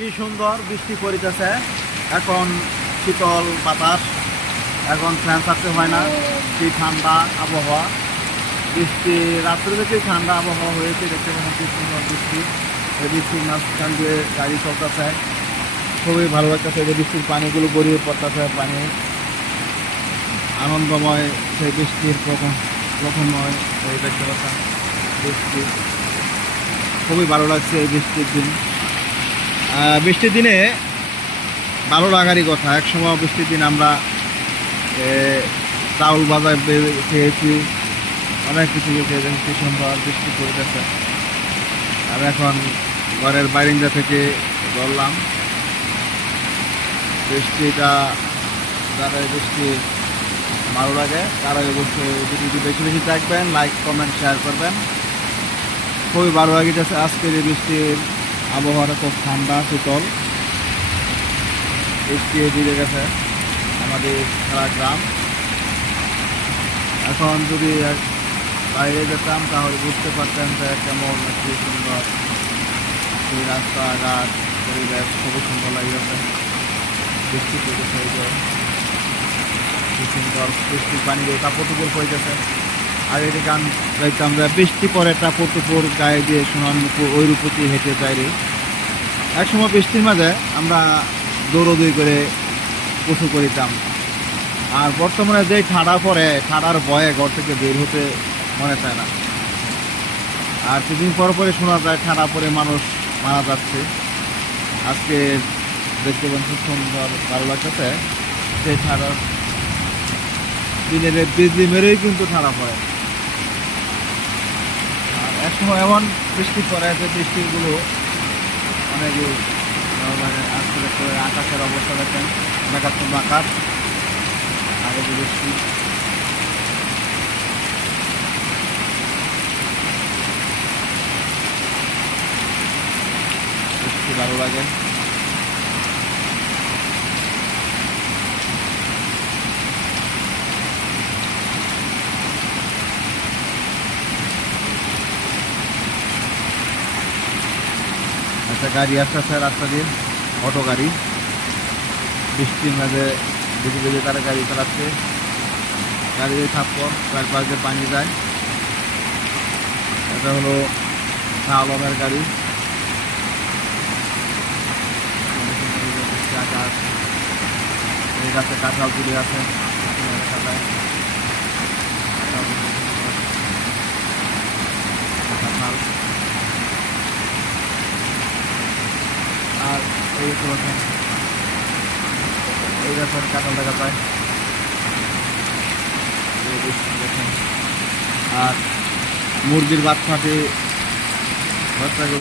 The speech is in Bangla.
কি সুন্দর বৃষ্টি পড়িতেছে। এখন শীতল বাতাস, এখন ফ্যান ছাড়তে হয় না। কি ঠান্ডা আবহাওয়া, বৃষ্টি রাত্রে থেকে ঠান্ডা আবহাওয়া হয়েছে। দেখতে পাচ্ছেন কি সুন্দর বৃষ্টি। এই বৃষ্টির মাঝখান দিয়ে গাড়ি চলতেছে, খুবই ভালো লাগতেছে। যে বৃষ্টির পানিগুলো গড়িয়ে পড়তেছে, পানি আনন্দময়। সেই বৃষ্টির প্রথমময় এই দেখতে পাচ্ছেন বৃষ্টি, খুবই ভালো লাগছে এই বৃষ্টির দিন। বৃষ্টির দিনে ভালো লাগারই কথা। একসময় বৃষ্টির দিন আমরা চাউল বাজার খেয়েছি, অনেক কিছু খেয়েছি। সুন্দর বৃষ্টি পড়তেছে। আর এখন ঘরের বারিন্দা থেকে ধরলাম বৃষ্টিটা। যারা বৃষ্টি ভালো লাগে তারা অবশ্যই ভিডিওটি বেশি বেশি দেখবেন, লাইক কমেন্ট শেয়ার করবেন। খুবই ভালো লাগতেছে আজকের এই বৃষ্টির আবহাওয়াটা, খুব ঠান্ডা শীতল। বৃষ্টি ভিজে গেছে আমাদের সারা গ্রাম। এখন যদি বাইরে যেতাম তাহলে বুঝতে পারতেন যে কেমন একটি সুন্দর সেই রাস্তাঘাট পরিবেশ, খুবই সুন্দর লাগতেছে। বৃষ্টি পড়েছে, কি সুন্দর বৃষ্টির পানি দিয়ে কাপড় টুপড় পড়েছে। আর এটি গান গাইতাম যে বৃষ্টি পরে কাপড় টুপড় গায়ে দিয়ে সোনার মুকুর ওই রূপতি হেঁটে চাইরে। একসময় বৃষ্টির মাঝে আমরা দৌড়দৌড়ি করে কচু করিতাম। আর বর্তমানে যেই ঠাডা পরে, ঠাডার ভয়ে ঘর থেকে বের হতে মনে চায় না। আর কিছুদিন পর পরে শোনা যায় ঠাডা পরে মানুষ মারা যাচ্ছে। আজকে দেখতে পাচ্ছি সুন্দর ভালো লাগতেছে। সেই ঠাডার দিনের বিজলি মেরেই কিন্তু ঠাডা পড়ে। আর একসময় এমন বৃষ্টি পড়ে যে বৃষ্টিগুলো অনেক আজকে দেখতে আকাশের অবস্থা দেখেন, মেঘাচ্ছন্ন আকাশ। আর এই বৃষ্টি বৃষ্টি ভালো লাগে। একটা গাড়ি আসতেছে রাস্তা দিয়ে, অটো গাড়ি। বৃষ্টির মাঝে বেঁচে বেঁচে তারা গাড়ি চালাচ্ছে। গাড়ির থাপ্পড়, চারপাশ দিয়ে পানি যায়। এটা হলো আলমের গাড়ি। আকাশ, এই গাছে কাঁঠাল তুলে আছে। কাঁঠাল আর এই গাছের কাঁঠাল দেখা যায়। আর মুরগির বাচ্চাটি